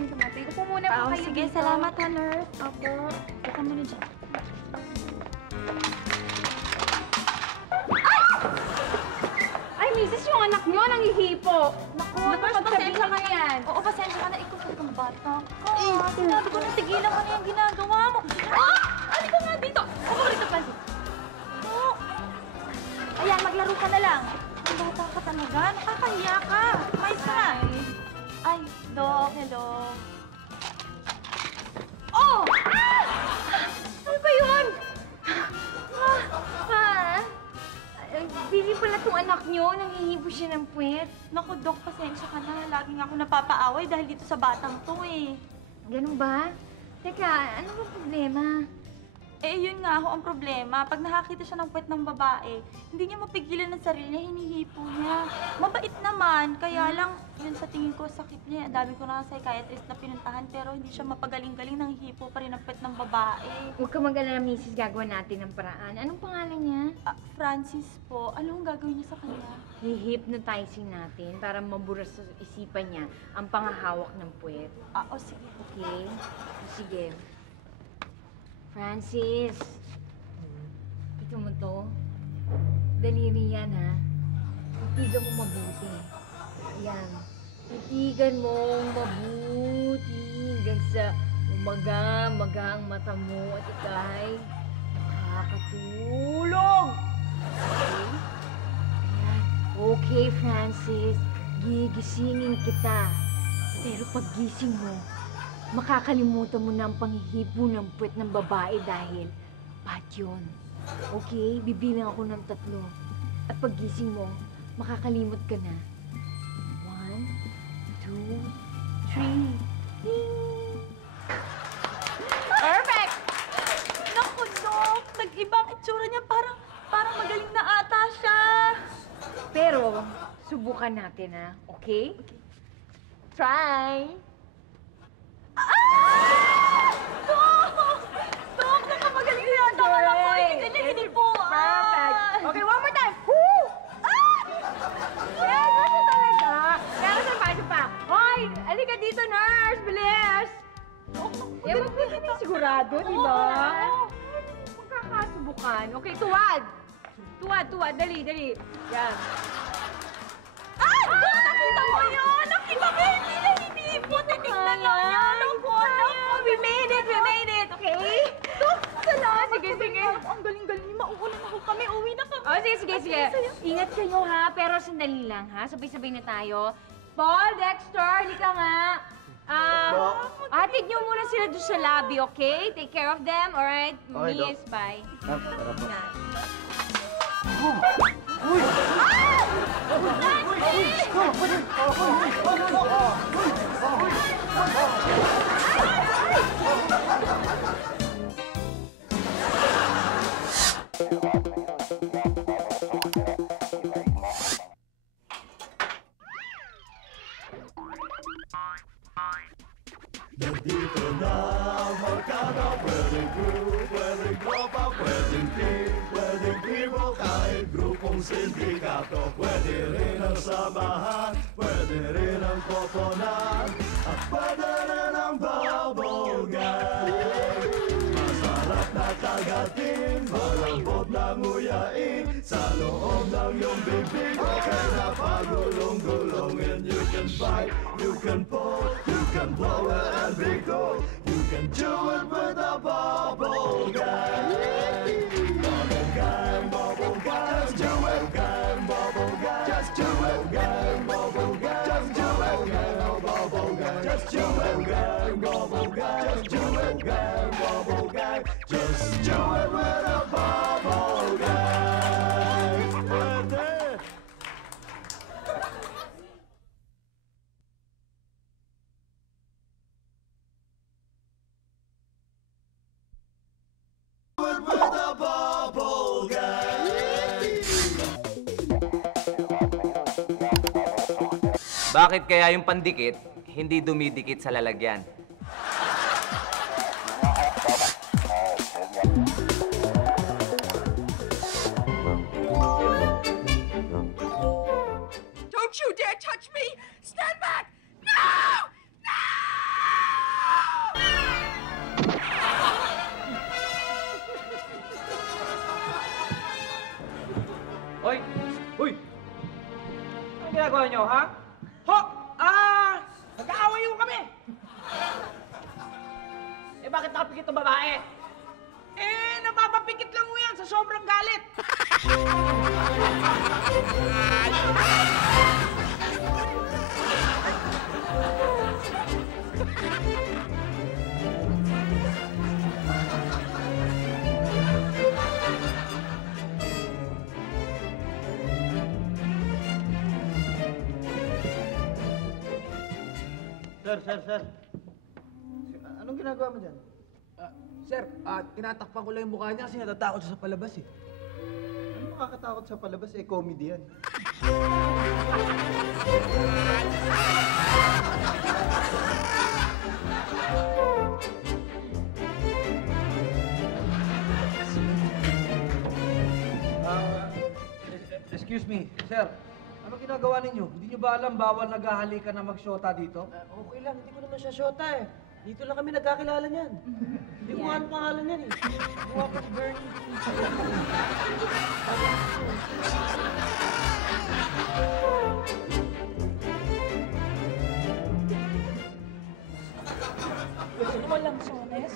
yung pumatay. Upo muna po kayo Sige, dito. salamat ha, nurse. Opo. Upo ka muna dyan. Ay, misis, yung anak nyo nanghihipo. Naku, Nakapagsabihan ka yan. Oo, pasensya ka na. Ikaw sa itong bata ka. Sinabi ko na tigilan mo na yung ginagawa mo. Ano ka nga dito? Ako rito, Francis. Oh. Ayan, maglaro ka na lang. Ang bata ka talaga. Nakakahiya ka. Mais ka. Ay, Doc. Hello. Oh! Ano ba yun? Busy pala itong anak nyo. Nangihibo siya ng puwet. Naku, Doc, pasensya ka na. Lagi nga ako napapaaway dahil dito sa batang to eh. Ganun ba? Teka, ano ba problema? Eh, yun nga ho ang problema. Pag nakakita siya ng puwet ng babae, hindi niya mapigilan ng sarili niya, hinihipo niya. Mabait naman, kaya lang, yun sa tingin ko, sakit niya. Ang dami ko na psychiatrist na pinuntahan, pero hindi siya mapagaling-galing, nanghihipo pa rin ang puwet ng babae. Huwag ka mag-alala, misis. Gagawa natin ng paraan. Anong pangalan niya? Francis po, ano ang gagawin niya sa kanya? Hi-hypnotizing natin para mabura sa isipan niya ang pangahawak ng puwet. Sige. Okay? Sige. Francis, ito mo to. Daliri yan, ha? Titigan mo mabuti. Ayan. Titigan mo mabuti hanggang sa umaga ang mata mo at ikay makakatulog. Okay? Ayan. Okay, Francis. Gigisingin kita. Pero paggising mo, makakalimutan mo na ang panghihipo ng puwet ng babae dahil bad yun. Okay? Bibilang ako ng 3. At paggising mo, makakalimot ka na. 1, 2, 3. Ding! Perfect! Naku, Doc! Nag-iba ang itsura niya. Parang magaling na ata siya. Pero, subukan natin, ha? Okay? Try! Doc, nakamagaling na yata ka na po. Hindi po. Perfect! Okay, one more time! Woo! Yes, nasa talaga. Pero sa pa. Hoy! Halika dito, nurse! Bilis! Sigurado, di ba? Magkakasubukan. Okay, tuwad! Tuwad. Dali. Yan. Ay! Doc, nakita mo yun! Nakita mo yun! Hindi po. Titignan niyo yan. Naku. We made it! Okay? Doc, salamat. Sige. Ang galing-galing niyo. Mauulan ako kami. Uwi na kami. Oh, sige. Ingat kayo, ha? Pero sandali lang, ha? Sabay-sabay na tayo. Paul, Dexter, halika nga. Atid niyo muna sila doon sa lobby, okay? Take care of them, alright? Okay, Doc. Miss, bye. Tara po. Ingat. Nandito na ang barkada, pwedeng group, pwedeng tropa, pwedeng team, pwedeng tribo, kahit grupong sindikato. Pwede rin ang samahan, pwede rin ang koponan, at pwede rin ang babogan. Masarap na kagatin, malambot na nguyain, sa loob ng iyong bibig, okay na pagulong-gulong. And you can bite, you can pull, you can blow it and be cool. You can do it with a bubble gang. Bubble gang, bubble gang, just do it, gang, bubble gang, just do it, gang, bubble gang, just do it, gang, bubble gang, just do it, gang, bubble gang, just do it, gang, bubble gang, just do it with a bubble gang. Pwede. With a bubble gang. Bakit kaya yung pandikit, hindi dumidikit sa lalagyan? Don't you dare touch me! Stand back! No! No! nyo, ha? Ho! Nag-aaway yung kami! Eh, bakit nakapikit ang babae? Napapapikit lang mo yan sa sobrang galit. Sir. Anong ginagawa mo dyan? Sir, tinatakpan ko lang yung mukha niya kasi natatakot siya sa palabas eh. Ano makakatakot sa palabas? Comedy yan. Excuse me, sir. Ano ginagawa ninyo? Hindi nyo ba alam bawal naghahalikan na magsyota dito? Okay lang, hindi ko naman siya shota eh. Dito lang kami nagkakilala niyan. Hindi ko nga ano pangalan niyan eh. Mukha pa si Bernie. Gusto mo lang, Sones?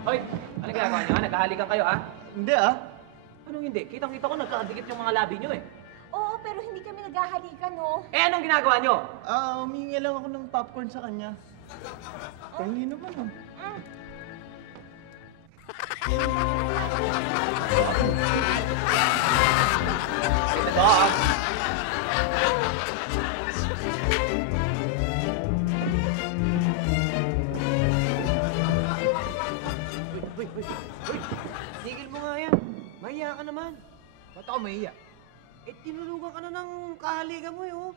Hoy! Ano ginagawa niyo ha? Naghahalikan kayo ha? Hindi ah. Anong hindi? Kitang-kita ko nagkakadikit yung mga labi niyo eh. Oo, pero hindi kami naghahalikan, no? Eh, anong ginagawa niyo? Humingi lang ako ng popcorn sa kanya. Hindi naman ah. Ito ba? Hoy! Tigil mo nga yan. Mahiya ka naman. Ba't ako mahiya? Eh, tinulugan ka na ng kahalikan mo eh, oh.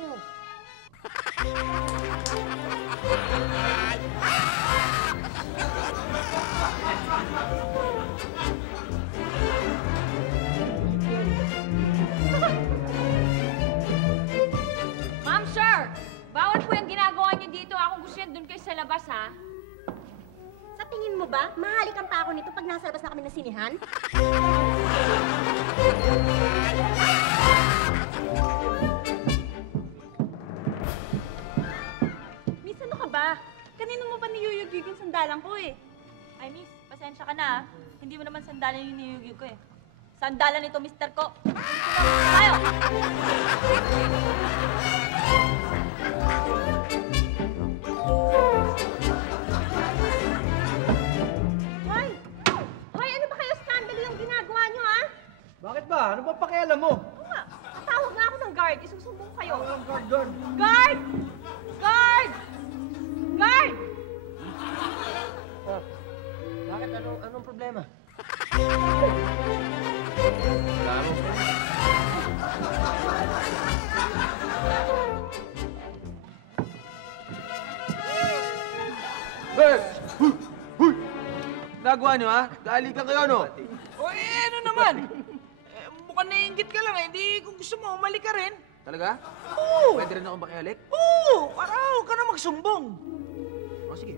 Oh. Ma'am, sir! Bawal po yung ginagawa niyo dito. Ako gusto yan doon kayo sa labas, ha? Sa tingin mo ba, mahalikan pa ako nito pag nasa labas na kami ng sinihan? Miss, ano ka ba? Kanino mo pa niyuyugig yung sandalan ko eh? Ay, Miss, pasensya ka na ah. Hindi mo naman sandalan yung niyuyugig ko eh. Sandalan nito, Mr. Ko. Tayo! Hoy! Hoy, ano ba kayo skandalo yung ginagawa nyo, ha? Bakit ba? Ano ba pakialam mo? Oo nga, tawag nga ako ng guard. Isusumbong kayo. Guard! Guard! Guard! Guard! Bakit? Anong problema? Wala mo. Hey! Huy! Nagawa nyo, ha? Gahalikan kayo, no? O ano naman? Mukhang naiingit ka lang eh. Hindi kung gusto mo, umalik ka rin. Talaga? Oo! Pwede rin akong makihalik? Oo! Para huwag ka na magsumbong. O, sige.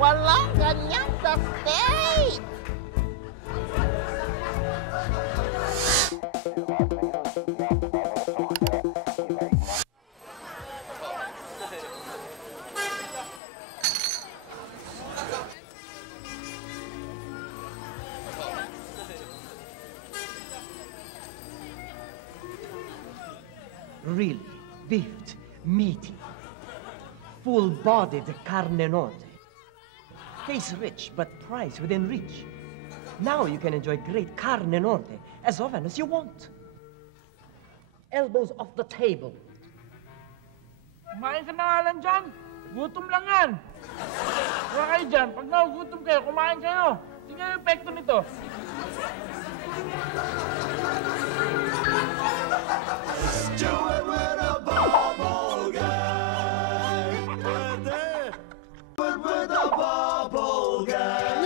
Walang ganyang dusty! Really, beefed, meaty, full-bodied carne note. Tastes rich, but priced within reach. Now you can enjoy great carne norte as often as you want. Elbows off the table. Kumain ka na nga lang dyan. Gutom lang yan. Kaya kayo dyan, pag nagugutom kayo, kumain kayo. Tingnan yung epekto nito. Do it with a bubble gang. Do it with a bubble gang.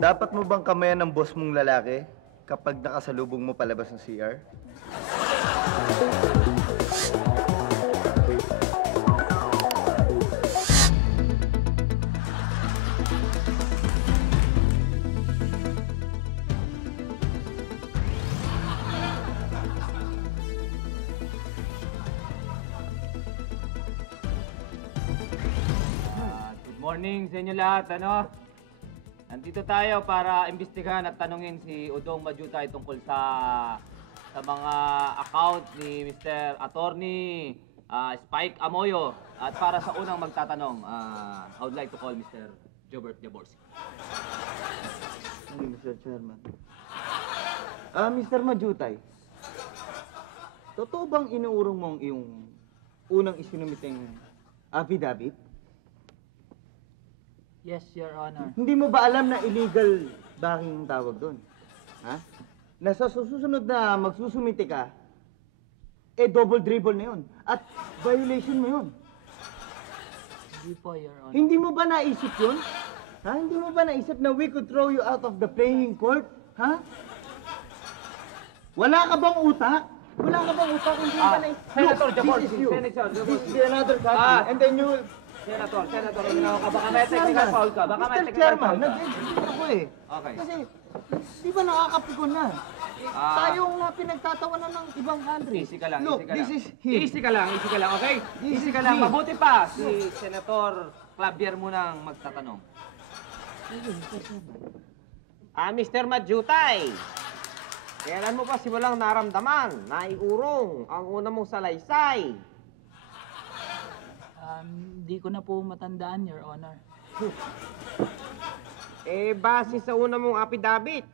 Dapat mo bang kamayan ng boss mong lalaki kapag nakasalubong mo palabas ng CR? Good morning sa inyo lahat, ano? Nandito tayo para imbestigahan at tanungin si Udong Majutay tungkol sa mga account ni Mr. Attorney Spike Amoyo. At para sa unang magtatanong, I would like to call Mr. Jobert Jaborski. Mr. Chairman. Mr. Majutay, totoo bang inuurong mo ang iyong unang isinumiteng affidavit? Yes, Your Honor. Hindi mo ba alam na illegal backing ang tawag doon? Ha? Na sa susunod na magsusumite ka, double dribble na yun. At violation mo yun. Hindi po, Your Honor. Hindi mo ba naisip yun? Ha? Hindi mo ba naisip na we could throw you out of the playing court? Ha? Wala ka bang utak? Wala ka bang utak? Hindi mo ba naisip? Senator Look, Jaborski, this is you. Senator Jaborski. This is another copy. And then you will... Senator, baka may technical foul ka. Baka may Mr. technical Chairman, foul ka. nag-execute ako eh. Okay. Kasi, di ba nakakapikon na? Ah. Tayong pinagtatawanan ng ibang country. Easy ka lang, Look, easy ka this lang. is him. Easy ka lang, okay? This Easy is ka lang. me. Mabuti pa si Senator Clavier munang magtatanong. Mr. Majutay, kailan mo pa simulang naramdaman, naiurong ang una mong salaysay? Hindi ko na po matandaan, Your Honor. Base sa una mong affidavit,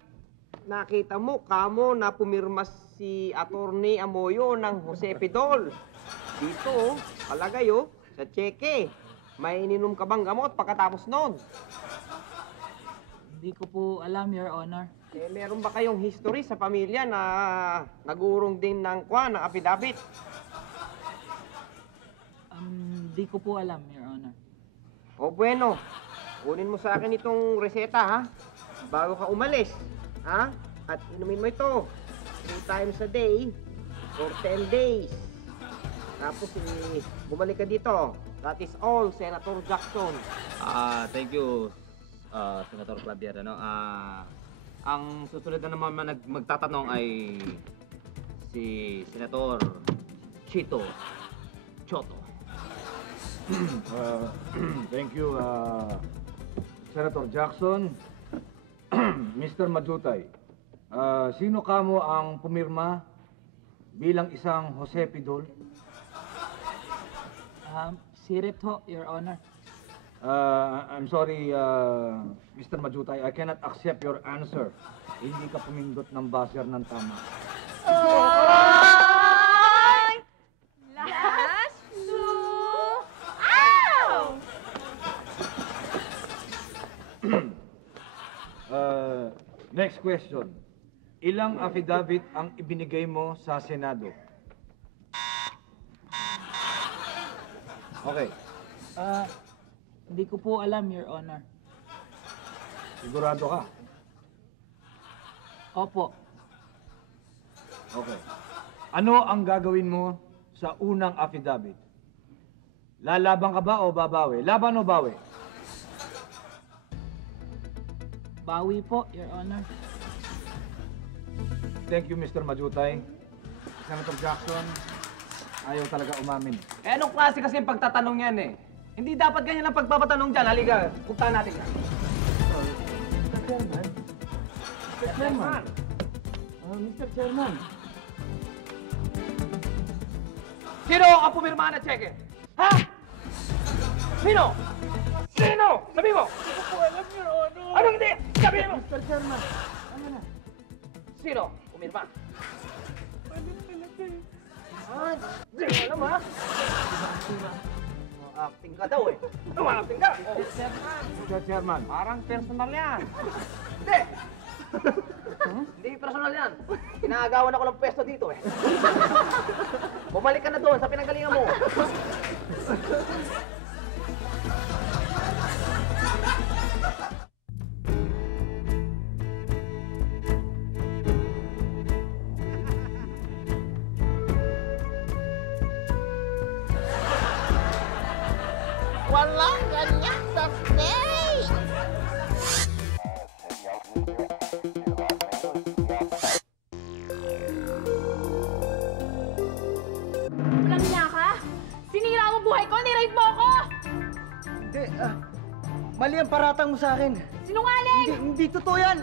nakita mo, kamo na pumirma si Attorney Amoyo ng Jose Pidol. Dito, palagay sa tseke. May ininom ka bang gamot pagkatapos nun? Hindi ko po alam, Your Honor. Meron ba kayong history sa pamilya na nagurong din ng affidavit? Hindi ko po alam, Your Honor. O bueno, kunin mo sa akin itong reseta, ha? Bago ka umalis, ha? At inumin mo ito 3 times a day for 10 days. Tapos, bumalik ka dito. That is all, Senator Jackson. Thank you, Senator Clavier. Ano? Ang susunod na naman magtatanong ay si Senator Chito Choto. Thank you, Senator Jackson. Mr. Majutay, sino kamo ang pumirma bilang isang Jose Pidol? Sirit ho, Your Honor. I'm sorry, Mr. Majutay, I cannot accept your answer. Hindi ka pumindot ng buzzer ng tama. Last two. Ow! Next question. Ilang affidavit ang ibinigay mo sa Senado? Okay. Hindi ko po alam, Your Honor. Sigurado ka? Opo. Okay. Ano ang gagawin mo sa unang affidavit? Lalaban ka ba o babawi? Laban o bawi? Bawi po, Your Honor. Thank you, Mr. Majutay. Senator Jackson, ayaw talaga umamin. Anong klase kasi yung pagtatanong yan eh? Hindi dapat ganyan ang pagpapatanong dyan. Halika, puntahan natin yan. Mr. Chairman? Mr. Chairman? Mr. Chairman? Sino ang pumirma na cheque? Ha? Sino? Sino? Sabi mo! Hindi ko po alam, Your Honor. Anong hindi? Sabi mo! Mr. Chairman, ano na? Sino? Pumirma. Hindi ko alam, ha? Acting ka daw, eh. Acting ka! Oh. Mr. Chairman. Parang personal yan. Hindi! Hindi personal yan. Inaagawan ako ng pwesto dito, eh. Bumalik ka na doon sa pinanggalingan mo. Walang ganyan sa stage! Walang niya ka? Sinira mo buhay ko, nirape mo ako! Hindi, mali ang paratang mo sa akin. Sinungaling! Hindi totoo yan!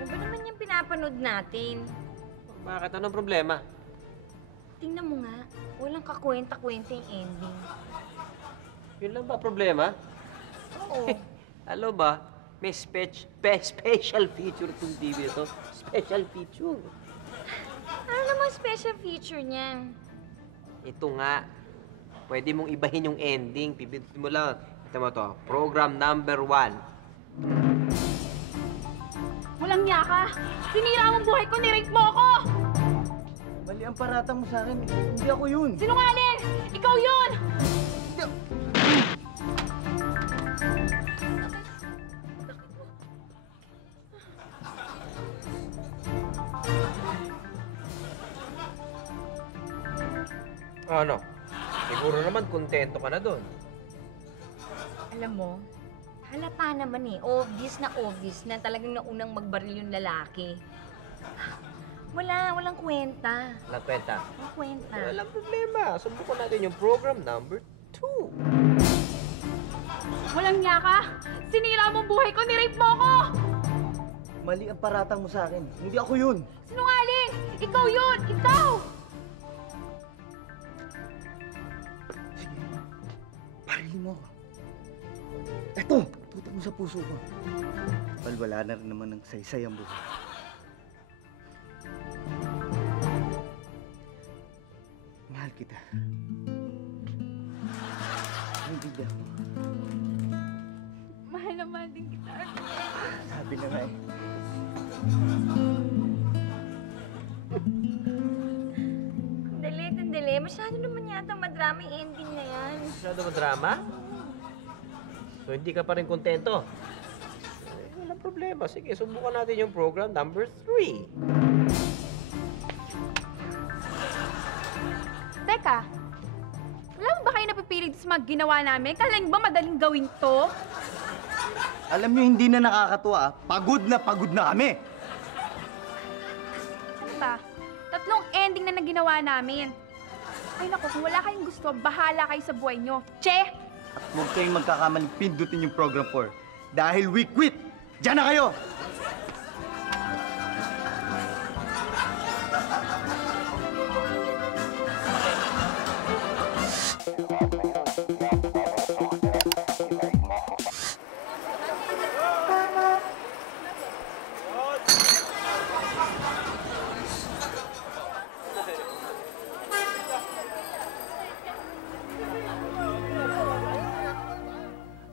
Ano ba naman yung pinapanood natin? Bakit? Anong problema? Tingnan mo nga, walang kakwenta-kwenta yung ending. Yun lang ba problema? Oo. Alam ba, may special feature itong TV ito. Special feature. Ano naman special feature niyan? Ito nga. Pwede mong ibahin yung ending. Pipindutin mo lang. Ito mo to. Program number 1. Walang niya ka! Sinira mo buhay ko, nirape mo ako! Mali ang paratang mo sa akin. Hindi ako yun. Sinungaling! Ikaw yun! Ano? Siguro naman kontento ka na doon. Alam mo, halata naman eh. Obvious na talagang naunang magbaril yung lalaki. Walang kwenta. Walang kwenta. Walang kwenta. Walang problema. Subukan natin yung program number 2. Walang niya ka! Sinira mo buhay ko, nirape mo ako! Mali ang paratang mo sa akin. Hindi ako yun. Sinungaling! Ikaw yun! Ikaw! Sige. Parilin mo ako. Eto! Tutok mo sa puso ko. Wala na rin naman ng saysay ang buhay. Mahal kita. Hindi ako. Mahal na mahal din kita. Sabi na nga eh. Dali. Masyado naman yata madrama yung ending na yan. Masyado mo drama? So hindi ka pa rin kontento? Walang problema. Sige, subukan natin yung program number 3. Teka, wala mo ba kayo napipilig sa mga ginawa namin? Kala niyo ba madaling gawin to? Alam niyo, hindi na nakakatuwa. Pagod na kami. Ano ba? 3 ending na ginawa namin. Ay naku, kung wala kayong gusto, bahala kayo sa buhay nyo. Che! At huwag kayong magkakamaling pindutin yung program 4. Dahil we quit! Diyan na kayo!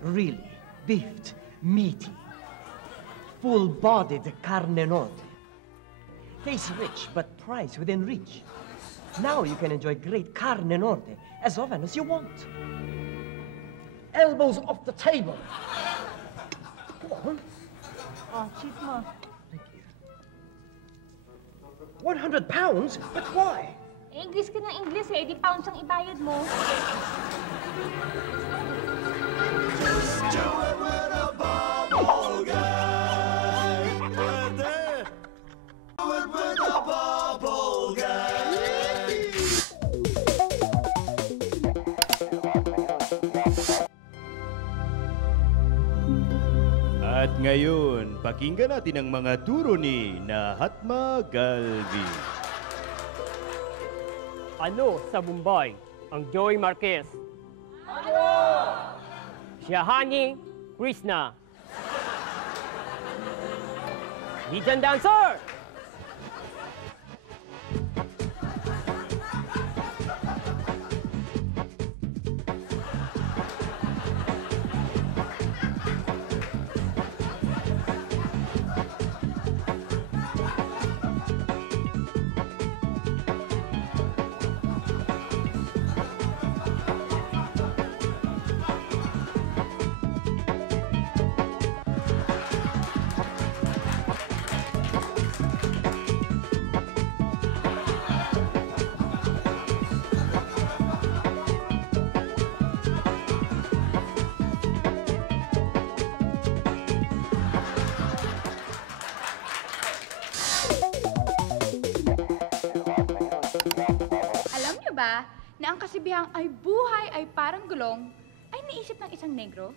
Really beefed, meaty, full-bodied carne norte. Tastes rich, but priced within reach. Now you can enjoy great carne norte as often as you want. Elbows off the table. Come on. Oh, cheat mo. Thank you. 100 pounds? But why? English ka ng English eh. Di pounds ang ibayad mo. Do it with a bubble gang. Do it with a bubble gang. At ngayon, pakinggan natin ang mga turo ni Mahatma Gandhi. Ano sa Mumbai ang Joey Marquez Shahani Krishna. Legion Dancer. Alam niyo ba na ang kasibihang ay buhay ay parang gulong ay naisip ng isang negro?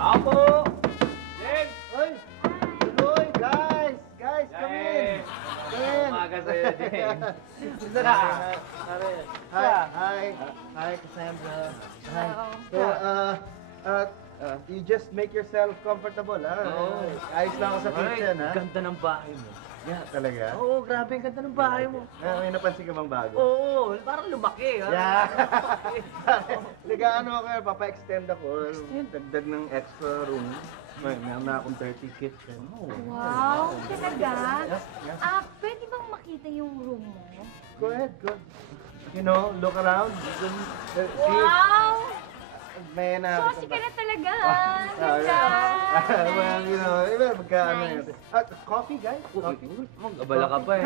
Apo! James! Oy! Tuloy, guys! Guys, come in! Come in! Umaga sa'yo, James. Gusto na? Hi, Cassandra. Hi. So, you just make yourself comfortable, ha? Oo. Ayos lang ako sa kitchen, ha? Ganda ng bahay mo. Yeah, talaga? Oo, grabe ang ganda ng bahay mo. May napansin ka bang bago? Oo, parang lumaki, ha? Yeah. Nag-ano ako, papa-extend ako. Dagdag ng extra room. May na akong 30 kitchen. Wow, talaga? Yeah. Pwede bang makita yung room mo? Go ahead, go. You know, look around. You can, see, Wow! may na... Saucy ka na talaga, ha? Ganda! Well, you know, iba magkaano yun. Coffee, guys? Coffee? Mag-abala ka pa, eh.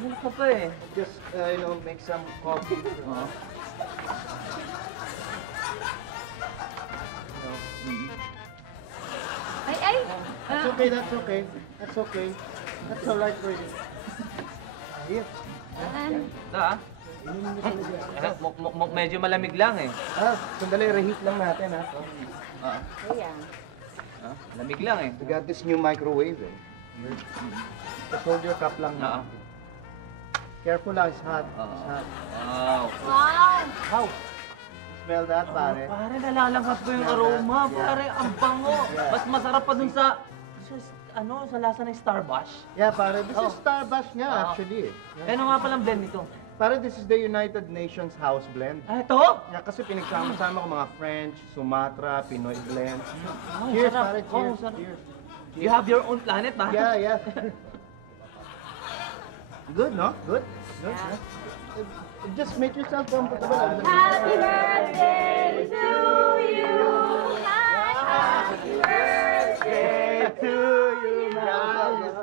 Ano ka pa, eh? Just, you know, make some coffee. Ay! That's okay, that's okay. That's okay. That's all right for you. Here. Ito, ha? Medyo malamig lang, eh. Sandali, reheat lang natin, ha? Ayan. Lamig lang, eh. We got this new microwave, eh. Just hold your cup lang na. Careful lang, it's hot. It's hot. Wow. Wow! How? Smell that, pare? Pare, nalalanghap ko yung aroma. Pare, ang bango. Mas masarap pa dun sa lasa ng Starbucks. Yeah, pare, this is Starbucks nga, actually. Ano nga palang blend nito? Pare, this is the United Nations House Blend. Ito? Yeah, kasi pinagsama-sama ko mga French, Sumatra, Pinoy blend. Oh, Cheers, sarap. pare, Oh, cheers. sarap. Cheers. You have your own planet, ba? Yeah, yeah. Good, no? Good? Good, yeah. Just make yourself comfortable. Happy birthday to you! Happy birthday to you, guys.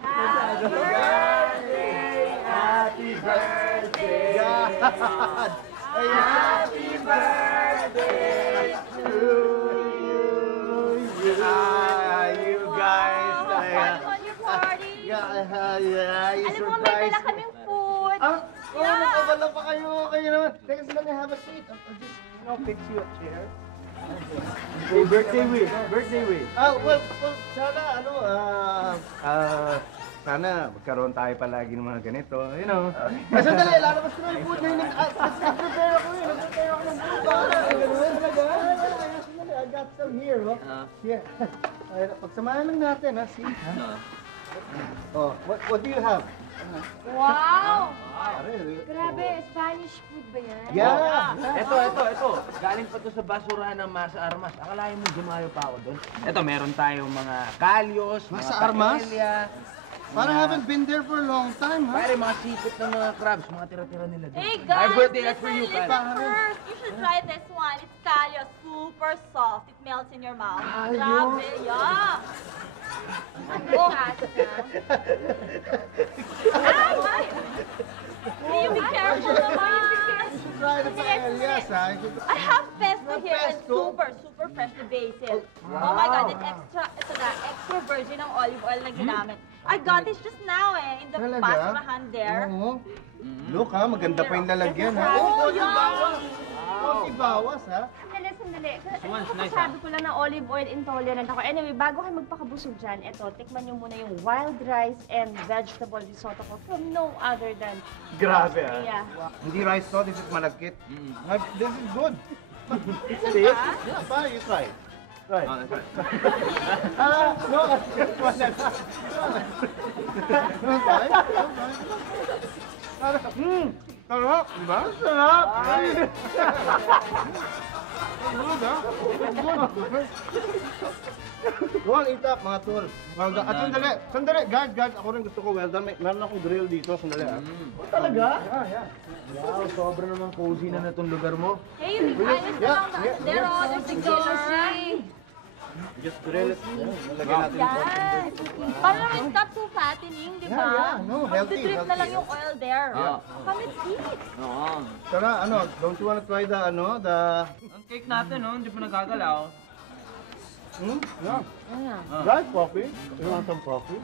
Happy birthday! Happy birthday, God. Happy birthday to you. You guys. On your party! Yeah, you Alam mo, may surprised dala me. kaming food! Nagkabala pa kayo. Kayo naman. Teka, let me have a seat. I'll just, you know, fix you a chair. Hey, birthday week. Birthday week. Well, sana, sana magkaroon tayo palagi ng mga ganito, you know. Sandali, lalabas ko na yung food ngayon. Nag-prepare ako eh. Nag-prepare ako ng food. Ganun talaga. I got some here, oh. Yeah. Pagsamahan lang natin, ha? See? Oh, what do you have? Wow! Really? Grabe, Spanish food ba yan? Yeah! Ito. Galing pa to sa basurahan ng Masa Armas. Akalain mo, dumayo pa ako doon. Ito, meron tayong mga kalyos, Masa mga Armas? paella. Parang haven't been there for a long time, ha? Pare, mga sipit ng mga crabs, mga tira-tira nila doon. Hey Ay, guys, birthday, that's for you, listen pal. first. You should try this one. It's calio, super soft. It melts in your mouth. Calio? Grabe, yeah. Oh, hasa ka. Ay! May you be careful naman. try the paellas, ha? I have pesto here and Pesto? super fresh na basil. Oh my God, and extra virgin ang olive oil na ginamit. I got this just now in the Talaga? basurahan there. Oo. Look, ha? Maganda pa yung lalagyan, ha? Oh, konti bawas. Konti bawas, ha? Sandali. One's nice, Sabi ko lang na olive oil intolerant ako. Anyway, bago kayo magpakabusog dyan, eto, tikman nyo muna yung wild rice and vegetable risotto ko from no other than Grabe, ha? Yeah. Hindi rice to, this is malagkit. This is good. See? Yeah, pa, you try. Try. Oh, that's right. No, wala na. Try. Sarap, di ba? Sarap! Good, ha? Good. Tol, itap, mga tol. At sandali, guard, ako rin gusto ko well done. Meron akong grill dito, sandali, ha? Oh, talaga? Yeah. Wow, sobra naman cozy na itong lugar mo. Hey, you think ayos lang ba? There, there's the cozy. Just grill it. Lagyan natin yung Yes. Para it's not too fattening, di ba? Yeah, no, healthy, Magdidrip na lang healthy. yung oil there. Yeah. Come and eat. Oo. Tara, don't you wanna try the, the... Ang cake natin, no? Hindi pa nagagalaw. Yeah. Guys, coffee? You want some coffee?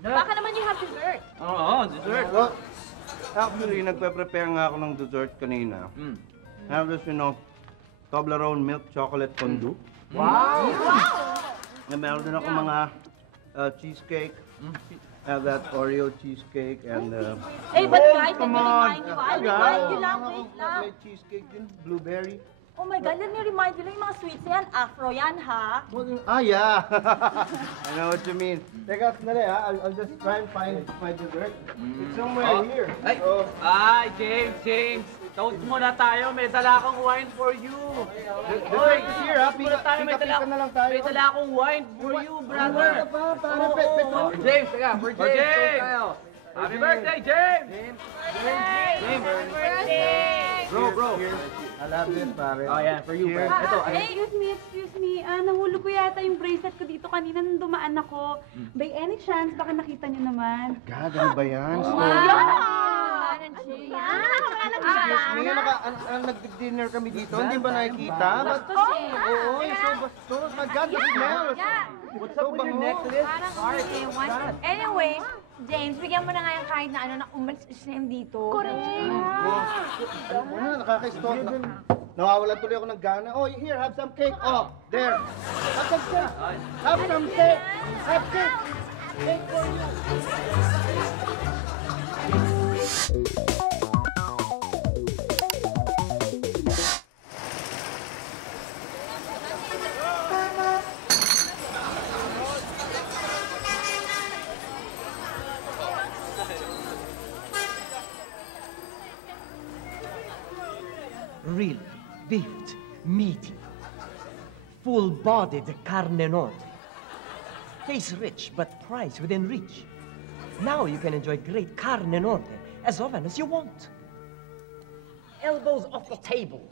Baka naman you have dessert. Oo, dessert. Well, actually, nagpe-prepare nga ako ng dessert kanina. Have this, Toblerone milk chocolate fondue. Wow! Meron din ako mga cheesecake. Have that Oreo cheesecake and... Hey, but guys, let come me on! remind you. I'll remind you lang, wait lang. May cheesecake din, blueberry. Oh my God, let me remind you lang yung mga sweets na yan. Afro yan, ha? Yeah! I know what you mean. Teka, sandali ha. I'll just try and find my dessert. It's somewhere here. Ay, James! Toast muna tayo, may dala akong wine for you. Dessert is here ha. Muna tayo, Pika-pika na lang tayo. may dala akong wine for you, brother. James, teka, for For James! Happy birthday, James! James! Happy birthday! Bro. I love this, pare. Oh yeah, for you, bro. Ito, Excuse me. Nahulog ko yata yung bracelet ko dito kanina nung dumaan ako. By any chance, baka nakita niyo naman. God, ano ba yan? Excuse me, nag-dinner kami dito. Hindi ba nakikita? Oo, you're so bastos. My God, the smell. What's up with your necklace? Anyway, James, bigyan mo na nga yung kahit na umalis siya dito. Correct. Ano mo na, nakaka-stop. Nawawalan tuloy ako ng gana. Oh, here, have some cake. Oh, there. Have some cake. Have some cake. Have cake. Cake for you. Real, beefed, meaty, full-bodied carne norte. Tastes rich, but priced within reach. Now you can enjoy great carne norte as often as you want. Elbows off the table.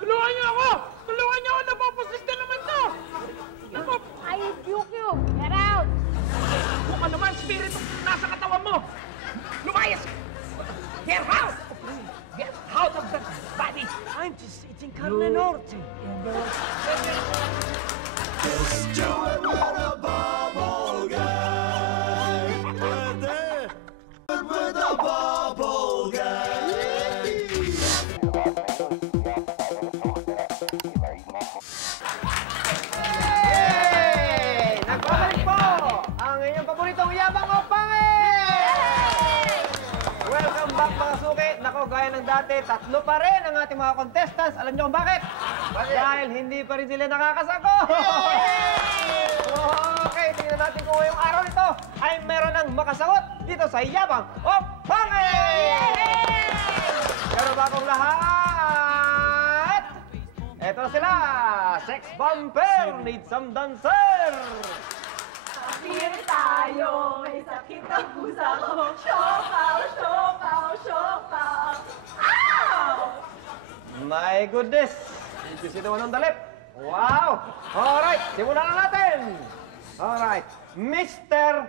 Tulungan niyo ako! Tulungan niyo ako! Napapasista naman to! I rebuke you! Get out! Kung ano man spirito nasa katawan mo! Lumayas! Get out! Get out of the body! I'm just eating carne norte. Just do it with a bubble gang. With a bubble gang. Hey! Nagbabalik po ang inyong paboritong yabang o pangit! Welcome back mga suki. Nako, gaya ng dati, tatlo pa rin ang ating mga contestants. Alam niyo kung bakit? Dahil hindi pa rin sila nakakasako. Okay, tingnan natin kung ngayong araw nito ay meron ng makasagot dito sa yabang o pangit! Pero bagong lahat, eto na sila! Sex Bumper needs some dancer! Beer tayo, may sakit ang pusa ko. Siopaw, siopaw, siopaw. Ow! My goodness! Sisitawan ng dalip. Wow! Alright, simulan na natin! Alright, Mr.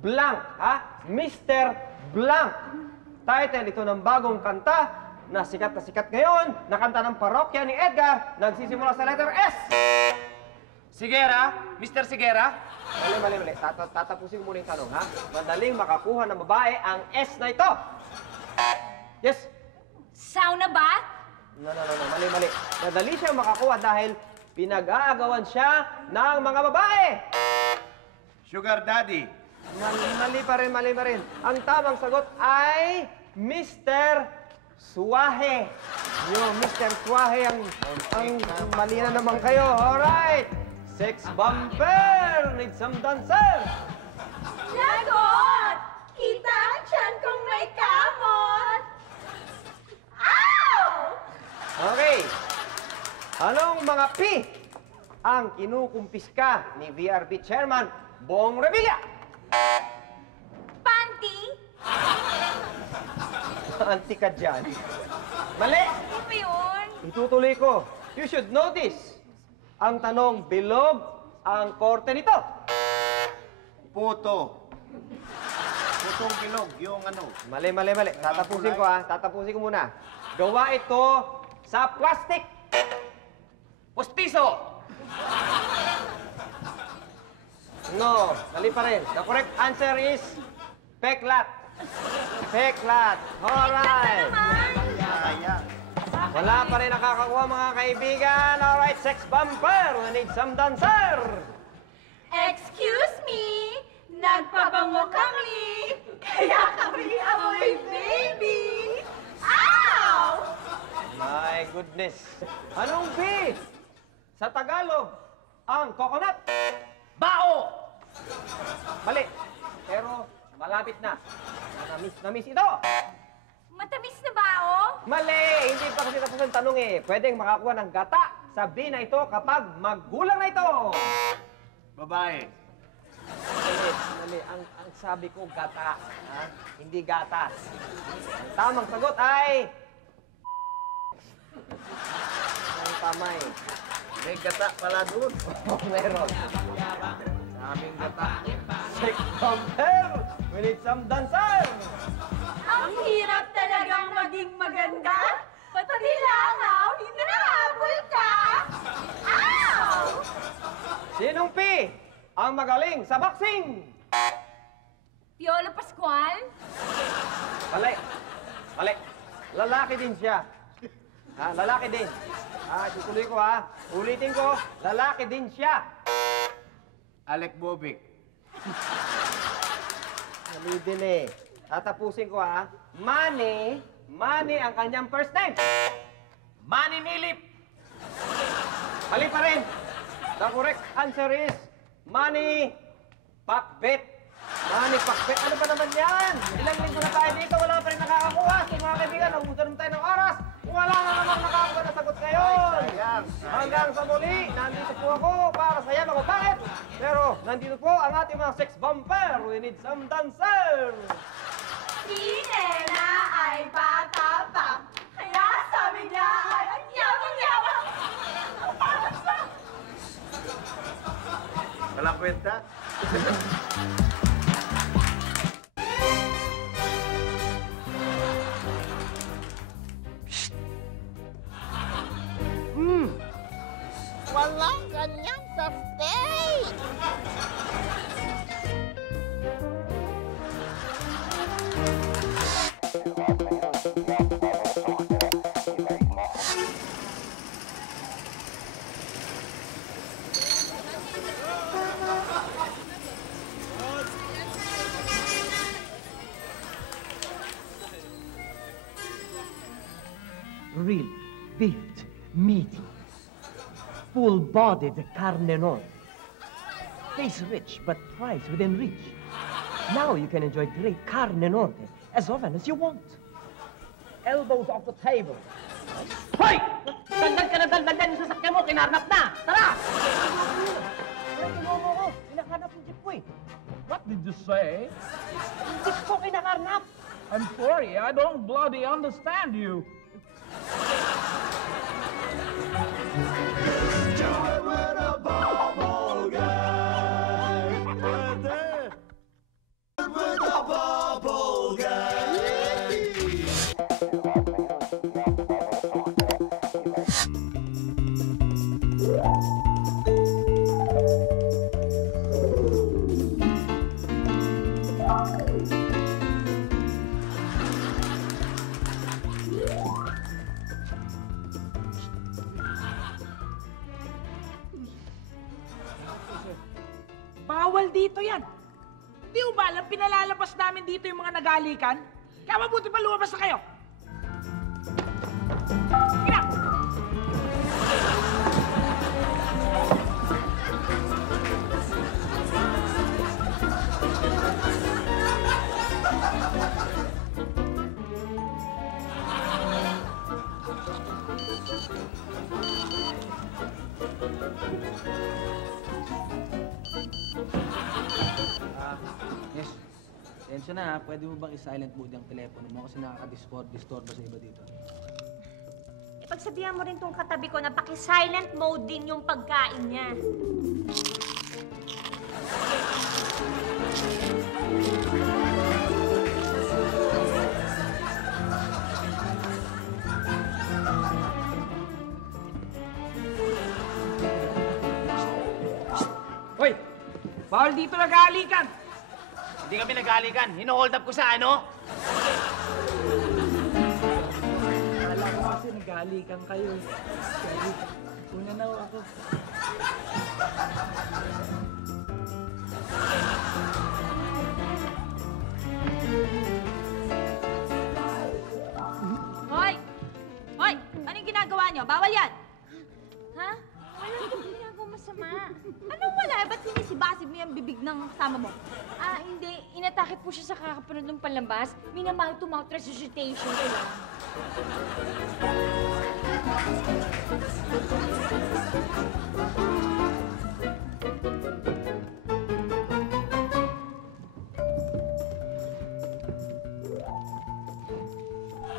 Blank, ha? Mr. Blank. Title ito ng bagong kanta na sikat ngayon na kanta ng parokya ni Edgar, nagsisimula sa letter S. Sigera? Mr. Sigera? Mali. Tatapusin ko muna yung tanong, ha? Madaling makakuha ng babae ang S na ito. Yes? Sauna bath? No. Mali. Madali siyang makakuha dahil pinag-aagawan siya ng mga babae. Sugar Daddy. Mali pa rin. Ang tamang sagot ay Mr. Suwahe. Yung Mr. Suwahe ang mali na naman kayo. Alright. Sex bumper. Need some dancer. Lagot! Kita ang tiyan kong may kamot! Ow! Okay. Anong mga P ang kinukumpiska ni VRB Chairman Bong Revilla? Panty? Anti ka dyan. Mali! Ano ba yun? Itutuloy ko. You should notice. Ang tanong, bilog ang korte nito. Puto. Putong bilog, yung ano. Mali. Tatapusin ko, ha. Tatapusin ko muna. Gawa ito sa plastic. Postiso. No, mali pa rin. The correct answer is peklat. Peklat. Alright. Wala pa rin nakakakuha, mga kaibigan. Alright, sex bumper. We need some dancer. Excuse me, nagpabango kami, kaya kami amoy baby! Ow! My goodness. Anong B? Sa Tagalog, ang coconut. Bao. Mali. Pero malapit na. Namis ito. Matamis na ba, oh? Mali! Hindi pa kasi tapos ang tanong eh. Pwedeng makakuha ng gata sa B na ito kapag magulang na ito. Babae. Mali. Ang sabi ko, gata. Ha? Hindi gatas. Ang tamang sagot ay... Ang tama eh. May gata pala doon. Meron. Daming gata. Sex bumper! We need some dancer! Ang hirap talagang maging maganda. Pati langaw, hinahabol ka. Ow! Sinong P ang magaling sa boxing? Piolo Pascual? Mali. Lalaki din siya. Ha, lalaki din. Tutuloy ko, ha. Ulitin ko, lalaki din siya. Alec Bobic. Mali din eh. Tatapusin ko, ha. Manny ang kanyang first name. Manny Nilip. Mali pa rin. The correct answer is Manny Pacbet. Manny Pacbet. Ano ba naman yan? Ilang linggo na tayo dito, wala pa rin nakakakuha. So mga kaibigan, nabutan naman tayo ng oras. Wala na naman nakakakuha na sagot ngayon. Hanggang sa muli, nandito po ako para sa yaman ko. Bakit? Pero nandito po ang ating mga sex bumper. We need some dancer. Si Nena ay bata pa. Kaya sabi niya ay ang yabang-yabang. Walang kwenta. Walang ganyan sa stage! Real, built, meaty, full-bodied carne norte. Tastes rich, but price within reach. Now you can enjoy great carne norte as often as you want. Elbows off the table. Hoy! Dagdag ka na dagdagan yung sasakyan mo, kinarnap na! Tara! Ano mo ko? Hinahanap yung jeep ko eh. What did you say? Yung jeep ko kinakarnap. I'm sorry, I don't bloody understand you. Joy with a bubble gang. With a bubble gang. Bawal dito yan. Di mo ba alam, pinalalabas namin dito yung mga nagalikan? Kaya mabuti pa lumabas na kayo. Sige na! Yes. Tensya na ha. Pwede mo bang i-silent mode yung telepono mo kasi nakaka-disturb sa iba dito? Ipagsabihan mo rin tong katabi ko na paki-silent mode din yung pagkain niya. Hoy! Bawal dito nagalikan! Hindi kami nag-alikan. Hino-hold up ko sa ano? Akala ko kasi nag-alikan kayo. Sorry. Una na ako. Hoy! Hoy! Anong ginagawa niyo? Bawal yan! Ha? Wala akong ginagawa masama. Anong wala? Ba't sinisibasib mo yung bibig ng kasama mo? Hindi. Inatake po siya sa kakapanood ng palabas. Minamouth-to-mouth resuscitation ko lang.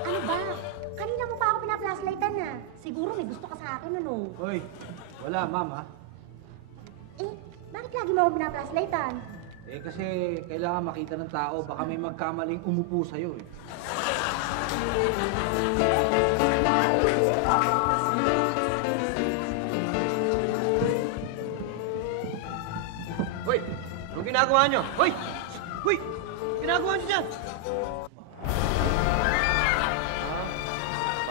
Ano ba? Kanina mo pa ako pinaplaslightan na. Siguro may gusto ka sa akin, ano? Hoy, wala, ma'am ha? Eh, bakit lagi mo ako pinaplaslightan? Eh kasi kailangan makita ng tao, baka may magkamaling umupo sa'yo eh. Hoy! Anong ginagawa nyo? Hoy! Hoy! Ginagawa nyo dyan?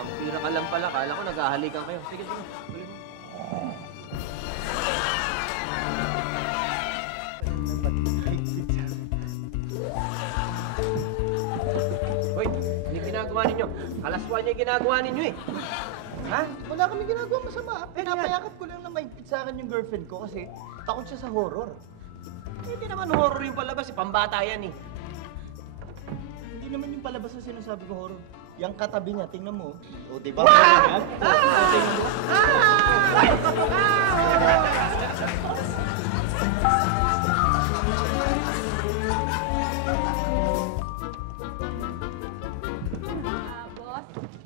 Pampira ka lang pala. Kala ko naghahalikan kayo. Sige, sige. Tuloy mo. Hoy! Ano yung ginagawa ninyo? Alaswan niyo yung ginagawa ninyo eh. Ha? Wala kami ginagawa masama. Pinapayakap ko lang na mahigpit sa akin yung girlfriend ko kasi takot siya sa horror. Hindi naman horror yung palabas eh. Pambata yan eh. Hindi naman yung palabas na sinasabi ko horror. Yung katabi niya, tingnan mo. O, di ba?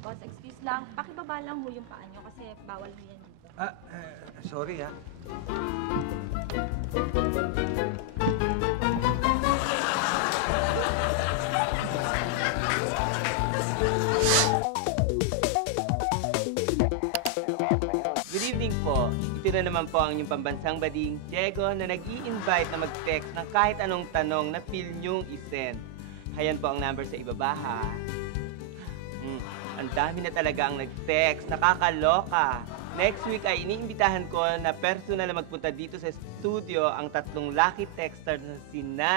Boss, excuse lang. Pakibaba lang ho yung paa niyo kasi bawal ho yan dito. Sorry ha. Good evening po. Ito na naman po ang inyong pambansang bading, Diego, na nag-i-invite na mag-text ng kahit anong tanong na feel nyong isend. Ayan po ang number sa ibaba, ha? Ang dami na talaga ang nag-text. Nakakaloka. Next week ay iniimbitahan ko na personal na magpunta dito sa studio ang tatlong lucky texters na sina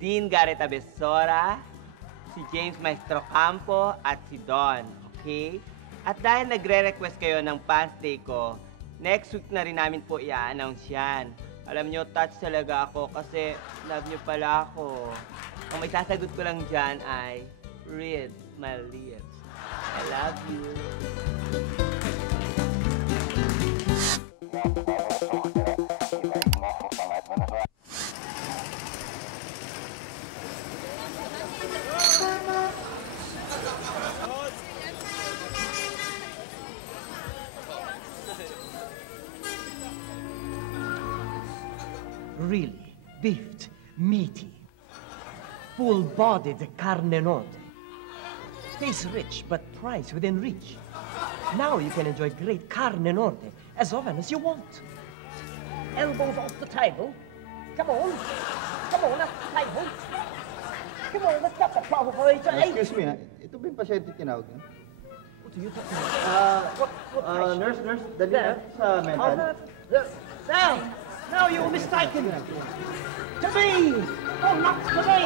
Dean Garrett Abesora, si James Maestro Campo, at si Don. Okay? At dahil nagre-request kayo ng fans day ko, next week na rin namin po i-announce yan. Alam nyo, touch talaga ako kasi love nyo pala ako. Ang may sasagot ko lang dyan ay, read my lips. I love you. Really beefed, meaty, full-bodied carne norte. Tastes rich, but priced within reach. Now you can enjoy great carne norte as often as you want. Elbows off the table. Come on. Come on, off the table. Come on, let's get the proper operator. Excuse me, ito ba yung pasyente tinawag niyo? What are you talking about? Nurse, dali na sa mental. Now you're mistaken. To me! Oh, not to me!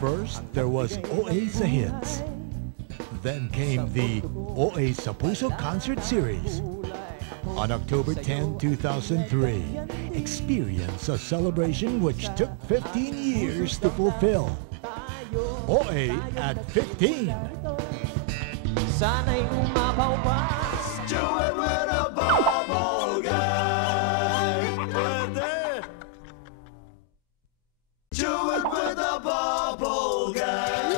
First, there was OA sa Hits. Then came the OA sa Puso Concert Series. On October 10, 2003, experience a celebration which took 15 years to fulfill. OA at 15. Sana'y umapaw pa. Do it with a bubble gang. Do it with a bubble gang.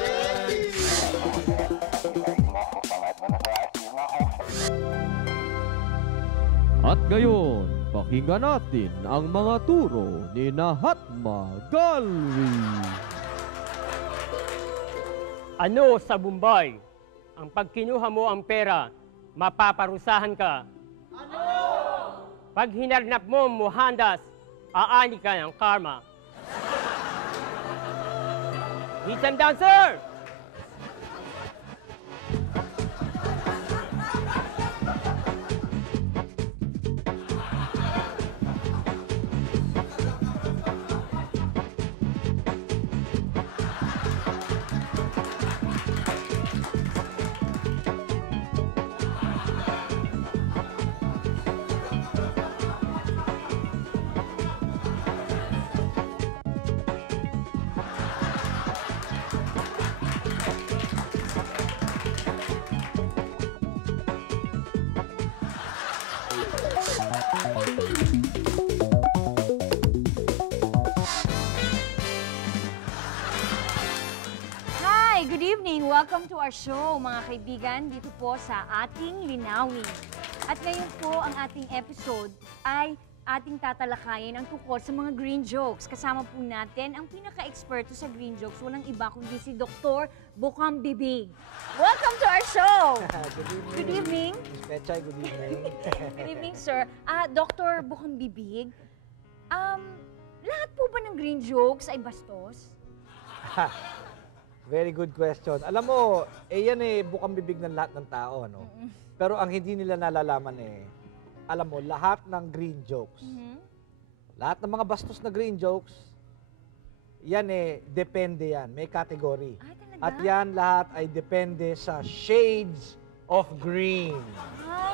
At ngayon, pakinggan natin ang mga turo ni Hatma Gallery. Ano sa Bombay? Ang pag kinuha mo ang pera, mapaparusahan ka. Ano? Pag hinarnap mo Mohandas, aani ka ng karma. Rhythm dancer! Hi! Good evening! Welcome to our show, mga kaibigan, dito po sa ating Linawin. At ngayon po, ang ating episode ay ating tatalakayin ang tungkol sa mga green jokes. Kasama po natin ang pinaka-eksperto sa green jokes, walang iba kundi si Dr. Bukang Bibig. Welcome to our show! Good evening. Miss Pechay, good evening. Good evening, sir. Dr. Bukang Bibig, lahat po ba ng green jokes ay bastos? Very good question. Alam mo, yan bukang bibig ng lahat ng tao, no? Pero ang hindi nila nalalaman alam mo, lahat ng green jokes, lahat ng mga bastos na green jokes, yan depende yan. May category. At yan lahat ay depende sa shades of green.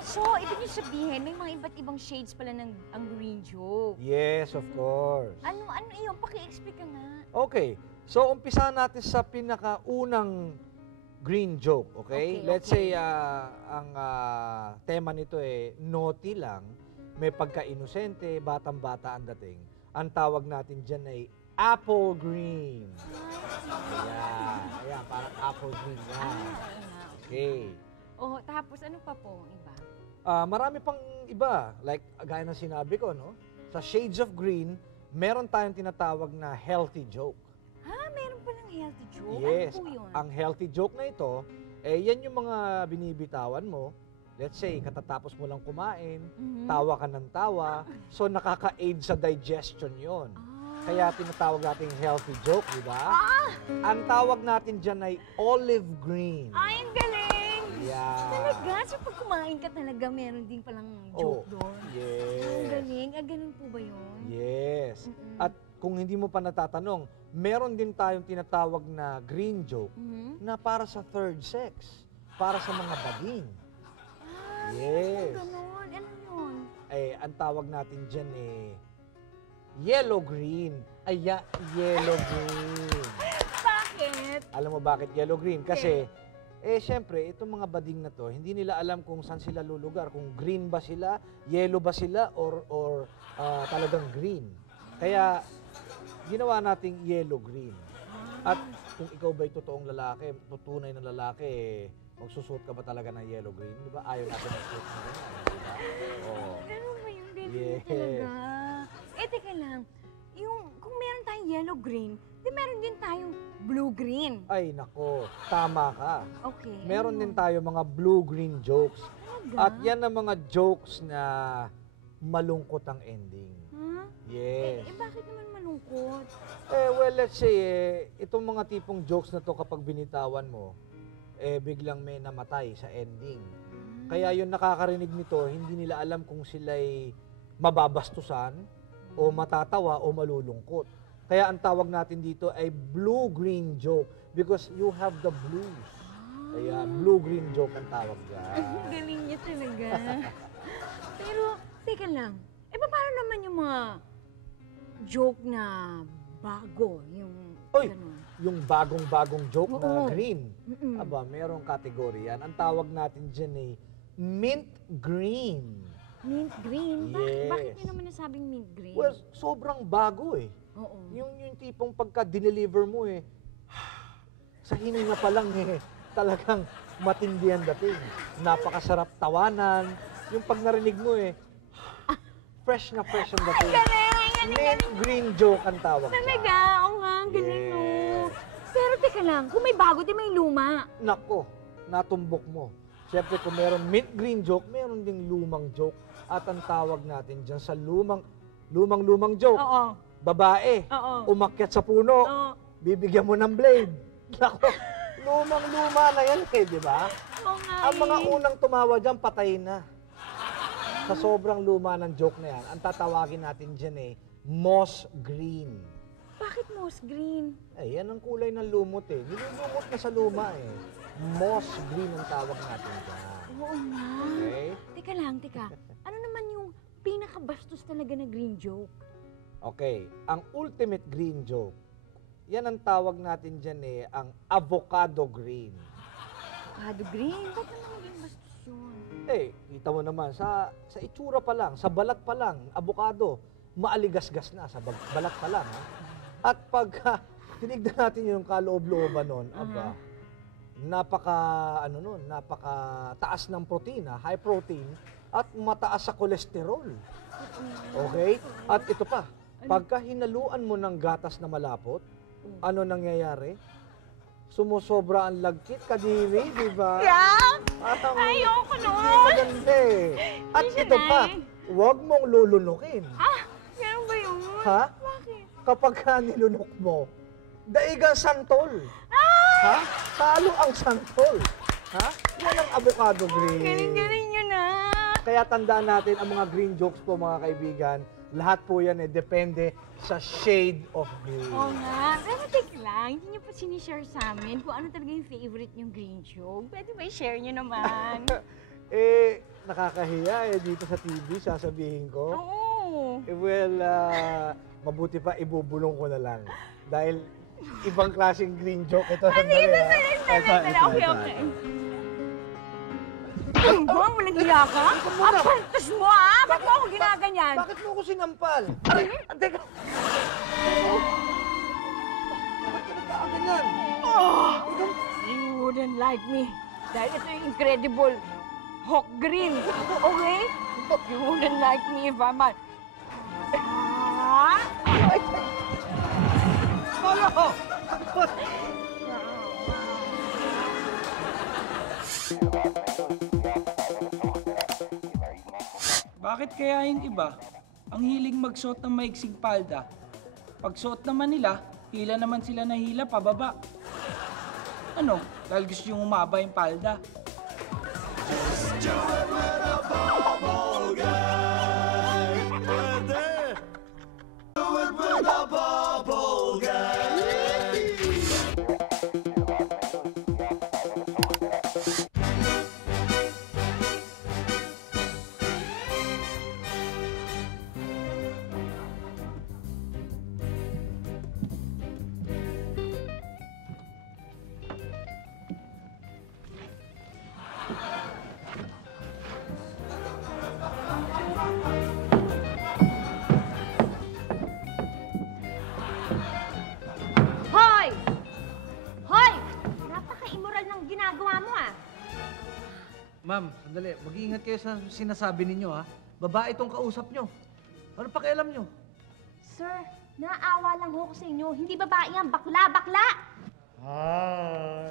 So, ibig niyo sabihin, may mga iba't ibang shades pala ng ang green joke. Yes, of course. Ano yun? Paki-explain ka nga. Okay. So, umpisahan natin sa pinakaunang green joke, okay? Let's say, ang tema nito naughty lang, may pagka-inosente, batang-bata ang dating. Ang tawag natin dyan ay apple green. Ayan, parang apple green. Okay. Oh, tapos ano pa po iba? Marami pang iba. Like, gaya ng sinabi ko, no? Sa shades of green, meron tayong tinatawag na healthy joke. Meron palang healthy joke? Yes. Ano po yun? Ang healthy joke na ito, yan yung mga binibitawan mo. Let's say, katatapos mo lang kumain, tawa ka ng tawa, so nakaka-aid sa digestion yon. Kaya tinatawag natin healthy joke, di ba? Ang tawag natin dyan ay olive green. Ay, ang galing! Yeah. Talaga? So pag kumain ka talaga, meron din palang joke doon? Yes. Ang galing. Ganun po ba yun? Yes. At kung hindi mo pa natatanong, meron din tayong tinatawag na green joke na para sa third sex. Para sa mga baging. Yes. Ganun. Ano yun? Ang tawag natin dyan yellow-green. Yellow-green. Bakit? Alam mo bakit yellow-green? Kasi, syempre, itong mga bading na to, hindi nila alam kung saan sila lulugar. Kung green ba sila, yellow ba sila, or talagang green. Kaya, ginawa nating yellow-green. At kung ikaw ba'y totoong lalaki, tutunay na lalaki, magsusuot ka ba talaga ng yellow-green? Di ba? Ayaw natin magsuot ng ganyan. Di ba? Ganun ba yung baby Yes. talaga? Teka lang. kung meron tayong yellow-green, di meron din tayong blue-green. Ay, nako. Tama ka. Okay. Meron din tayo mga blue-green jokes. Talaga? At yan ang mga jokes na malungkot ang ending. Huh? Yes. Bakit naman malungkot? Well, let's say, itong mga tipong jokes na to kapag binitawan mo, biglang may namatay sa ending. Kaya yung nakakarinig nito, hindi nila alam kung sila'y mababastusan, o matatawa, o malulungkot. Kaya ang tawag natin dito ay blue-green joke because you have the blues. Kaya blue-green joke ang tawag dyan. Galing niya talaga. Pero, teka lang. Paano naman yung mga joke na bago? Yung ganun? Yung bagong-bagong joke na Oo. green. Aba, merong kategory yan. Ang tawag natin dyan ay mint green. Mint green? Yes. Bakit nyo naman nasabing mint green? Well, sobrang bago eh. Oo. Yung tipong pagka-deliver mo sa hininga pa lang talagang matindi ang dating. Napakasarap tawanan. Yung pag narinig mo fresh na fresh ang dating. Mint green joke ang tawag dyan. Talaga? Oo nga, ang galing no. Pero teka lang, kung may bago, di may luma. Nako, natumbok mo. Siyempre, kung meron mint green joke, meron ding lumang joke. At ang tawag natin dyan sa lumang joke, babae, umakyat sa puno, bibigyan mo ng blade. Nako, lumang-luma na yan di ba? Ang mga unang tumawa dyan, patay na. Sa sobrang luma ng joke na yan, ang tatawagin natin dyan moss green. Bakit moss green? Yan ang kulay ng lumot nilulumot na sa luma Moss green ang tawag natin dyan. Oo nga. Okay? Teka. Ano naman yung pinakabastos talaga na green joke? Okay, ang ultimate green joke, yan ang tawag natin dyan ang avocado green. Avocado green? Ba't naman naging bastos yun? Kita mo naman, sa itsura pa lang, sa balat pa lang, avocado, maaligasgas na sa balat pa lang. At pag tinignan natin yung kaloob-looban nun, napaka taas ng protina, high protein, at mataas sa kolesterol. Okay? At ito pa, pagka hinaluan mo ng gatas na malapot, ano nangyayari? Sumusobra ang lagkit, kadiri, di ba? Ayoko nun! Hindi maganda At ito pa, huwag mong lulunukin. Ganun ba yun? Ha? Bakit? Kapag nilunok mo, daigang santol. Talo ang santol. Yan ang avocado green. Galing-galing yun Kaya tandaan natin ang mga green jokes po mga kaibigan. Lahat po yan depende sa shade of green. Oo nga. Pero teka lang, hindi niyo pa sinishare sa amin kung ano talaga yung favorite niyong green joke. Pwede ba i-share niyo naman? Nakakahiya dito sa TV, sasabihin ko. Oo. Well, mabuti pa ibubulong ko na lang. Dahil ibang klaseng green joke ito. Okay. Walang hiya ka? Pantas mo Ba't mo ako ginaganyan? Bakit mo ako sinampal? Teka! Ganyan! You wouldn't like me. Dahil ito yung incredible Hawk Green. Okay? You wouldn't like me if I'm Bakit kaya yung iba, ang hilig magsuot ng maiksing palda? Pagsuot naman nila, hila naman sila na hila pababa. Ano? Dahil gusto yung umaba yung palda. Just do it with a bubble guy. Do it with a bubble guy. Hoy! Hoy! Napaka-immoral ng ginagawa mo Ma'am, sandali. Mag-iingat kayo sa sinasabi ninyo Babae itong kausap nyo. Ano pakialam nyo? Sir, Naawa lang ho ko sa inyo. Hindi babae yan. Bakla, bakla! Hi.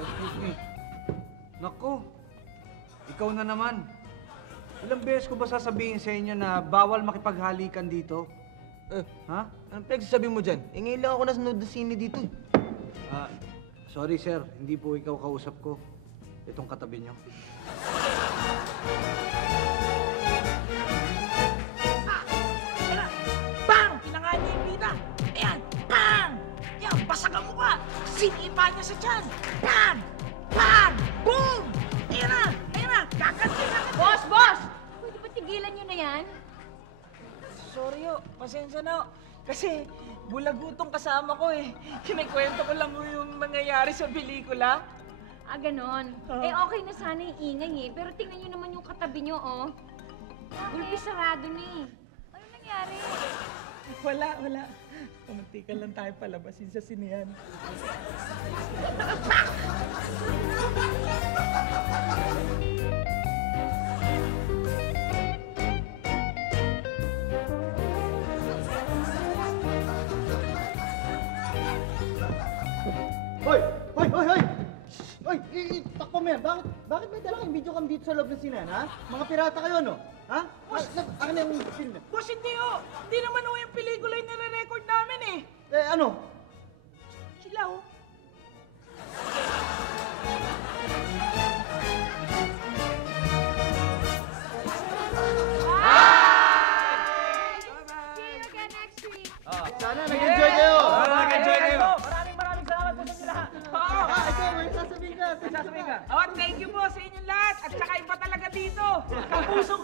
Excuse me. Nako, ikaw na naman. Ilang beses ko ba sasabihin sa inyo na bawal makipaghalikan dito? Ha? Anong pinagsasabi mo dyan? Eh, ngayon lang ako nasa sine dito eh. Sorry sir, hindi po ikaw kausap ko. Itong katabi nyo. Bang! Pinangani yung pita. Ayan, bang! Yan, basagan mo ka. Sinipa niya sa tiyan. Bang! Bang! Boom! Ayan na! Ayan na! Kakanti! Boss! Boss! Pwede ba tigilan nyo na yan? Sorry ho, pasensya na ho. Kasi bulagutong kasama ko eh. Kinikwento ko lang ho yung nangyayari sa pelikula. Ganon. Eh, okay na sana yung ingay eh. Pero tingnan nyo naman yung katabi nyo, oh. Gulpi sarado na eh. Ano nangyari? Wala. Pumuntikan lang tayo palabasin sa sinehan. Hoy! Takpo mo yan. Bakit may dalang video cam dito sa loob ng sinehan, ha? Mga pirata kayo, no? Ha? Akin na yung film. Boss, hindi ho. Hindi naman ho yung pelikula yung nare-record namin eh. Eh, ano? Sila ho. Sana nag-enjoy kayo! Nag-enjoy kayo! Maraming salamat po sa inyo lahat. Ikaw, may sasabihin ka. Thank you po sa inyong lahat. At saka iba talaga dito. Kapuso!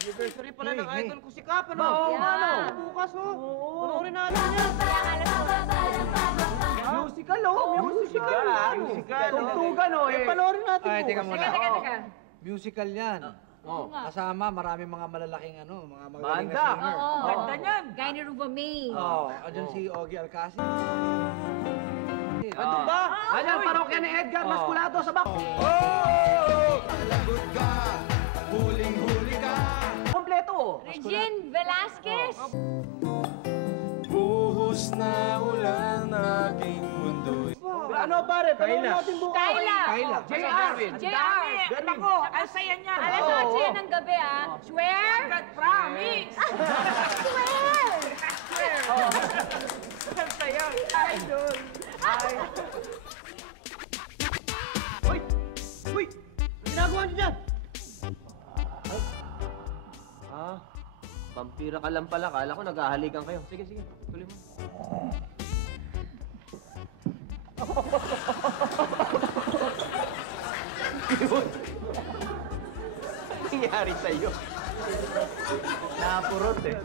Anniversary pala ng idol ko si Kap, ano? Oo, Bukas, oh. Panoorin natin yan. Musical, oh. Musical. Tugtugan, oh. Panoorin natin Ay, teka bukas. muna. Musical yan. Kasama, maraming mga malalaking mga magaling na Banda. singer. Ganda niyan. Guy ni Ruba May. Andyan si Ogie Alcacid. Andun ba? Ayan, parokya ni Edgar Masculado sa bako. Lagot ka, huling-huli ka. Kompleto. Regine Velasquez. Buhos na ulan aking mundo. Ano, pare? Panoorin natin bukas. Kyla. JR. Ako, ang saya niya. Alas 8 yan ng gabi, ah. Swear? God promise. Swear. Ang saya. Idol. Uy! Ginagawa niyo dyan? Vampira ka lang pala. Kala ko naghahalikan kayo. Sige. Tuloy mo. Ano nangyari sa'yo? Napurot eh.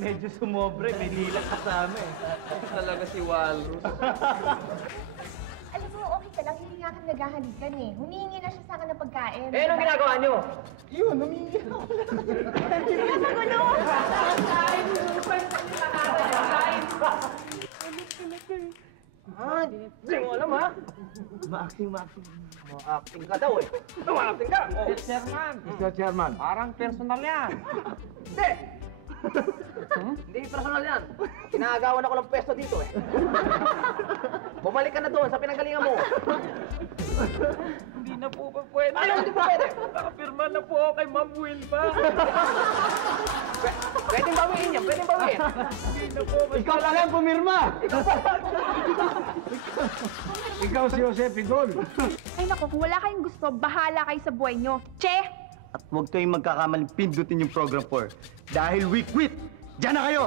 Medyo sumobre, may lilang kasama eh. Talaga si Walrus. Alam mo, okay ka lang. Hindi nga kami naghahalikan eh. Humingi na siya sa akin ng pagkain. Eh, anong ginagawa niyo? Yun, humingi ako. Magulo! Hindi mo alam, ha? Ma-acting. Ma-acting ka daw, eh. Ma-acting ka? Mr. Chairman. Parang personal yan. Hindi! Hindi personal yan. Inaagawan ako ng pwesto dito, eh. Bumalik ka na doon sa pinanggalingan mo. Hindi na po ba pwede? Ano hindi pa pwede? Nakapirma na po ako kay Ma'am Wilma. Pwedeng bawiin yan, pwedeng bawiin. Hindi na po ba? Ikaw lang ang pumirma! Ikaw si Jose Pidol. Ay naku, kung wala kayong gusto, bahala kayo sa buhay nyo. Che! At huwag kayong magkakamaling pindutin yung program 4. Dahil we quit! Diyan na kayo!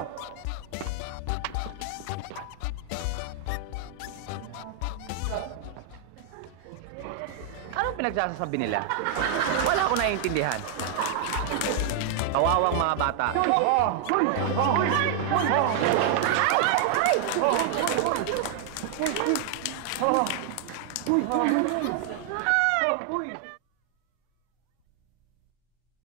Anong pinagsasabi nila? Wala ko naiintindihan. Kawawang mga bata.